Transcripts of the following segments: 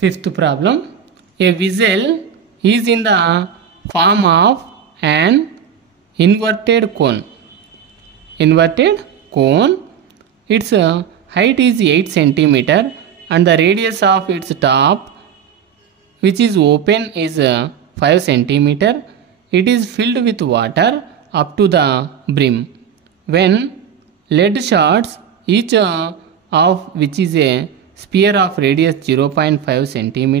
Fifth problem. A vessel is in the form of an inverted cone. Inverted cone. Its height is 8 cm and the radius of its top, which is open, is 5 cm. It is filled with water up to the brim. When lead shards, each of which is a sphere of radius 0.5 cm,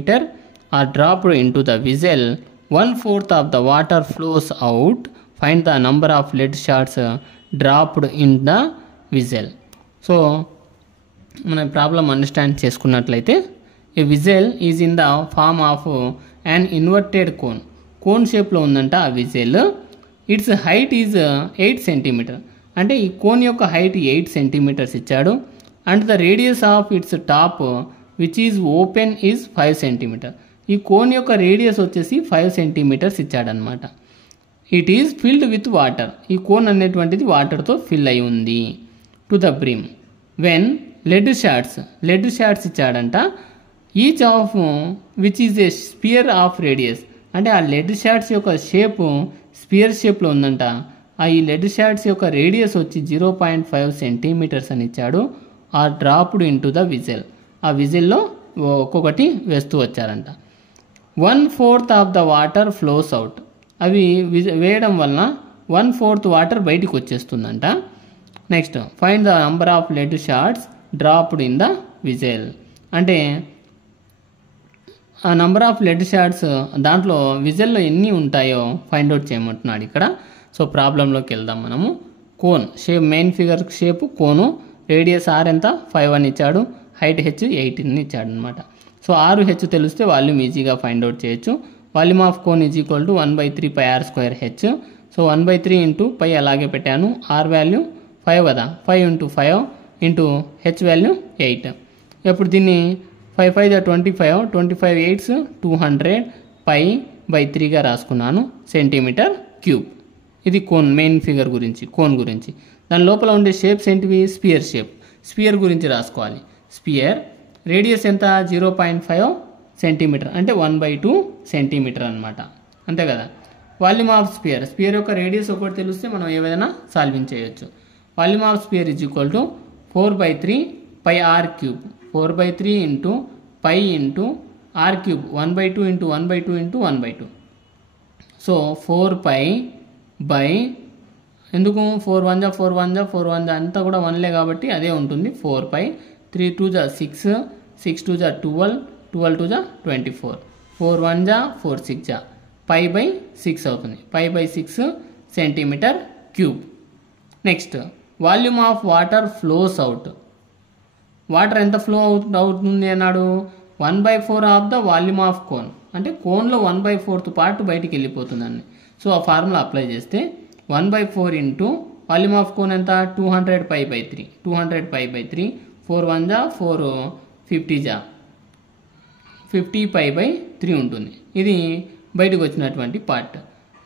are dropped into the vessel, 1/4 of the water flows out. Find the number of lead shards dropped in the vessel. So మన problem understand చేసుకున్నట్లయితే, a vessel is in the form of and inverted cone. Cone షేప్లో ఉందంట ఆ విజెల్. Its height is 8 centimetre. అంటే ఈ cone యొక్క height 8 centimetres ఇచ్చాడు. And the radius of its top which is open is 5 centimetre. ఈ కోన్ యొక్క రేడియస్ వచ్చేసి 5 సెంటీమీటర్స్ ఇచ్చాడనమాట. It is filled with water. ఈ కోన్ అనేటువంటిది వాటర్తో ఫిల్ అయి ఉంది. To the brim. When lead shots ఇచ్చాడంట. Each of which is a sphere of radius. అంటే ఆ లెడ్ షార్ట్స్ యొక్క షేపు స్పియర్ షేప్లో ఉందంట. ఈ లెడ్ షార్ట్స్ యొక్క రేడియస్ వచ్చి 0.5 సెంటీమీటర్స్ అని ఇచ్చాడు. Are dropped into the vessel. ఆ విజిల్లో ఒక్కొక్కటి వేస్తూ వచ్చారంట. 1/4 of the water flows out. అవి వేయడం వలన 1/4 వాటర్ బయటికి వచ్చేస్తుందంట. Next, find the number of lead shots dropped in the vessel. అంటే ఆ నంబర్ ఆఫ్ లెడ్ షార్ట్స్ దాంట్లో విజెల్లో ఎన్ని ఉంటాయో ఫైండ్ అవుట్ చేయమంటున్నాడు ఇక్కడ. సో ప్రాబ్లంలోకి వెళ్దాం మనము. Cone shape, main figure shape cone. Radius r ఎంత 5 అని ఇచ్చాడు. హైట్ హెచ్ 18 ఇచ్చాడు అనమాట. సో ఆరు హెచ్ తెలిస్తే వాల్యూమ్ ఈజీగా ఫైండ్ అవుట్ చేయొచ్చు. Volume of cone is equal to 1/3 πr² H. So 1/3 into pi అలాగే పెట్టాను. ఆర్ వాల్యూ 5 కదా, 5 ఇంటూ 5 ఇంటూ హెచ్ వాల్యూ 8. ఇప్పుడు దీన్ని 5 5 25, 25 8 200 π/3గా రాసుకున్నాను సెంటీమీటర్ క్యూబ్. ఇది కోన్ మెయిన్ ఫిగర్ గురించి, కోన్ గురించి. దాని లోపల ఉండే షేప్స్ ఏంటివి? Spear shape. స్పియర్ గురించి రాసుకోవాలి. స్పియర్ రేడియస్ ఎంత? 0.5 సెంటీమీటర్, అంటే 1/2 సెంటీమీటర్ అనమాట. అంతే కదా. వాల్యూమ్ ఆఫ్ స్పియర్, స్పియర్ యొక్క రేడియస్ ఒకటి తెలిస్తే మనం ఏదైనా సాల్వింగ్ చేయొచ్చు. Volume of sphere is equal to 4/3 πr³ 4/3 into π into r³ 1/2 into 1/2 into 1/2. So 4π by, ఎందుకు 4 1 జా 4 1 జా 4 1 జా అంతా కూడా 1లే కాబట్టి అదే ఉంటుంది. 4π 3 2 జా 6 6 2 జా 12 12 2 జా 24 4 1 జా 4 6 జా π/6 అవుతుంది. π/6 centimetre cube. Next, volume of water flows out. Water ఎంత ఫ్లో అవుతుంది అన్నాడు? 1/4 of the volume of cone. అంటే కోన్లో 1/4 పార్ట్ బయటికి వెళ్ళిపోతుందండి. సో ఆ ఫార్ములా అప్లై చేస్తే 1/4 ఇంటూ వాల్యూమ్ ఆఫ్ కోన్ ఎంత? 200 π/3 200 π/3 4 1 జా 4 50 జా 50 π/3 ఉంటుంది. ఇది బయటకు వచ్చినటువంటి part.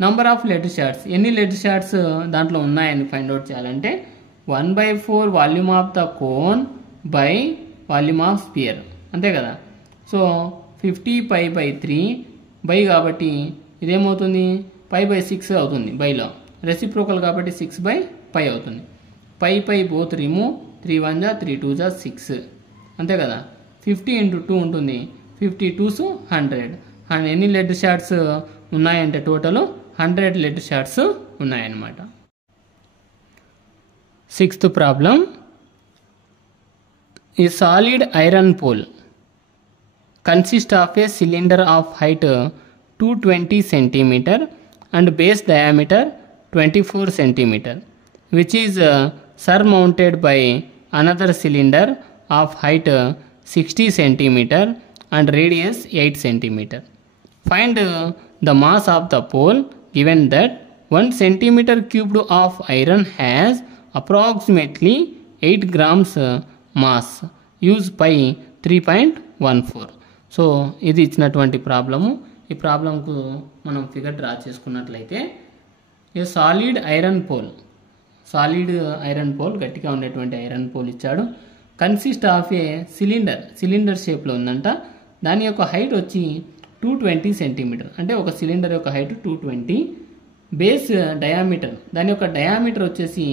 Number of lead shots, ఎన్ని లెడ్ షార్ట్స్ దాంట్లో ఉన్నాయని ఫైండ్ అవుట్ చేయాలంటే 1/4 volume of the cone by volume of sphere. అంతే కదా. సో 50 π/3 బై కాబట్టి ఇదేమవుతుంది? π/6 అవుతుంది. బైలో రెసిప్రోకల్ కాబట్టి 6/π అవుతుంది. π బోత్ రిమూవ్, 3 1 జా 3 2 జా 6. అంతే కదా. 50 ఇంటూ 2 ఉంటుంది. 50 2s 100. అండ్ ఎన్ని లెడ్ షార్ట్స్ ఉన్నాయంటే టోటల్ 100 లెడ్ షార్ట్స్ ఉన్నాయన్నమాట. Sixth problem. A solid iron pole consist of a cylinder of height 220 cm and base diameter 24 cm, which is surmounted by another cylinder of height 60 cm and radius 8 cm. Find the mass of the pole given that 1 centimeter cubed of iron has approximately 8 grams mass. Use pi 3.14. So ఇది ఇచ్చినటువంటి problem. ఈ ప్రాబ్లంకు మనం figure draw చేసుకున్నట్లయితే, a solid iron pole, solid iron pole, గట్టిగా ఉండేటువంటి iron pole ఇచ్చాడు. Consist of a cylinder షేప్లో ఉందంట. దాని యొక్క హైట్ వచ్చి 220 సెంటీమీటర్, అంటే ఒక సిలిండర్ యొక్క హైట్ 220. బేస్ డయామీటర్, దాని యొక్క డయామీటర్ వచ్చేసి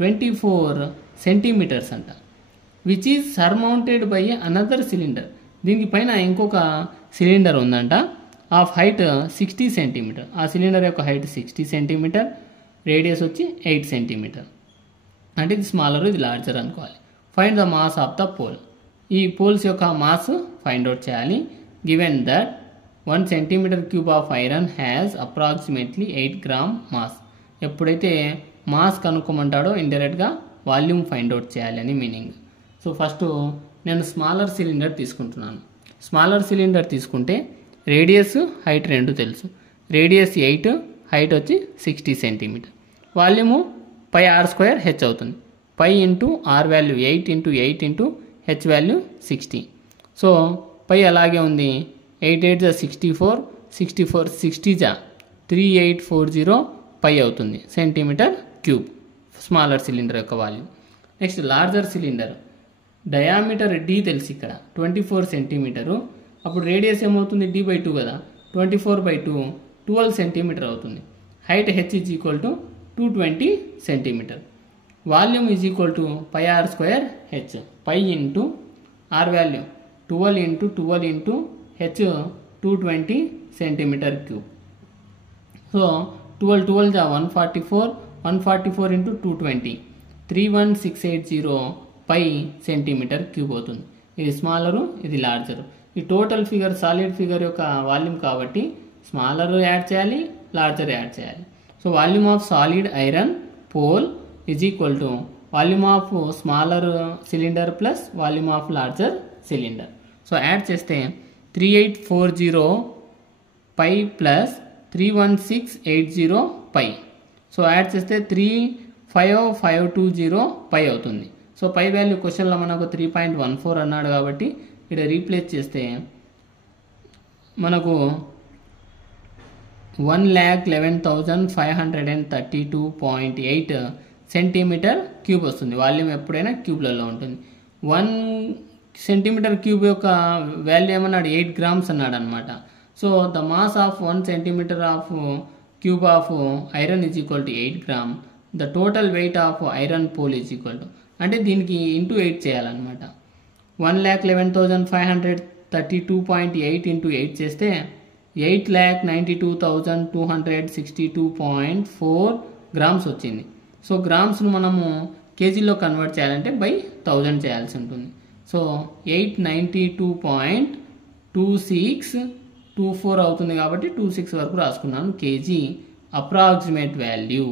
24 సెంటీమీటర్స్ అంట. Which is surmounted by another cylinder, దీనిపైన ఇంకొక సిలిండర్ ఉందంట. ఆఫ్ హైట్ 60 సెంటీమీటర్, ఆ సిలిండర్ యొక్క హైట్ 60 సెంటీమీటర్, రేడియస్ వచ్చి 8 సెంటీమీటర్. అంటే ఇది స్మాలర్, ఇది లార్జర్ అనుకోవాలి. Find the mass of the pole, ఈ పోల్స్ యొక్క మాస్ ఫైండ్ అవుట్ చేయాలి. Given that 1 centimetre cube of iron has approximately 8 gram mass. ఎప్పుడైతే మాస్ కనుక్కోమంటాడో ఇండైరెక్ట్గా వాల్యూమ్ ఫైండ్ అవుట్ చేయాలి అని మీనింగ్. సో ఫస్ట్ నేను స్మాలర్ సిలిండర్ తీసుకుంటున్నాను. స్మాలర్ సిలిండర్ తీసుకుంటే రేడియస్ హైట్ రెండు తెలుసు. రేడియస్ 8, హైట్ వచ్చి 60 centimetre. Volume pi are square h అవుతుంది. Pi into are value 8 into 8 into h value 60. So pi అలాగే ఉంది. 8 8 64, 64 60 3840 పై అవుతుంది సెంటీమీటర్ క్యూబ్ స్మాలర్ సిలిండర్ యొక్క value. Next larger cylinder, diameter D తెలుసు ఇక్కడ 24 సెంటీమీటరు. అప్పుడు రేడియస్ ఏమవుతుంది, d/2 కదా, 24/2 12 సెంటీమీటర్ అవుతుంది. Height H is equal to 220 centimetre. Volume is equal to pi are square H. Pi into are value 12 into 12 into H 220 centimetre cube. So 12 12 144, 144 into 220 31680 pi centimetre cube అవుతుంది. ఇది smaller, ఇది larger. ఈ total figure solid figure యొక్క volume కాబట్టి smaller add చేయాలి, larger add చేయాలి. So volume of solid iron pole is equal to volume of smaller cylinder plus volume of larger cylinder. So add చేస్తే 3840 pi plus 31680 పై. So add చేస్తే 35520 పై అవుతుంది. So పై value క్వశ్చన్లో మనకు 3.14 అన్నాడు కాబట్టి ఇక్కడ రీప్లేస్ చేస్తే మనకు 1,11,532.8 సెంటీమీటర్ క్యూబ్ వస్తుంది. వాల్యూమ్ ఎప్పుడైనా క్యూబ్లలో ఉంటుంది. 1 సెంటీమీటర్ క్యూబ్ యొక్క వాల్యూ ఏమన్నాడు, 8 గ్రామ్స్ అన్నాడు అనమాట. So the mass of 1 centimetre of cube of iron is equal to 8 gram. The total weight of iron pole is equal to, అంటే దీనికి ఇంటూ 8 చేయాలన్నమాట. 1,11,532.8 ఇంటూ 8 చేస్తే 8,92,262.4 గ్రామ్స్ వచ్చింది. సో గ్రామ్స్ను మనము కేజీలో కన్వర్ట్ చేయాలంటే బై 1000 చేయాల్సి ఉంటుంది. సో 892.2624 అవుతుంది కాబట్టి 26 వరకు రాసుకున్నాను కేజీ అప్రాక్సిమేట్ వాల్యూ.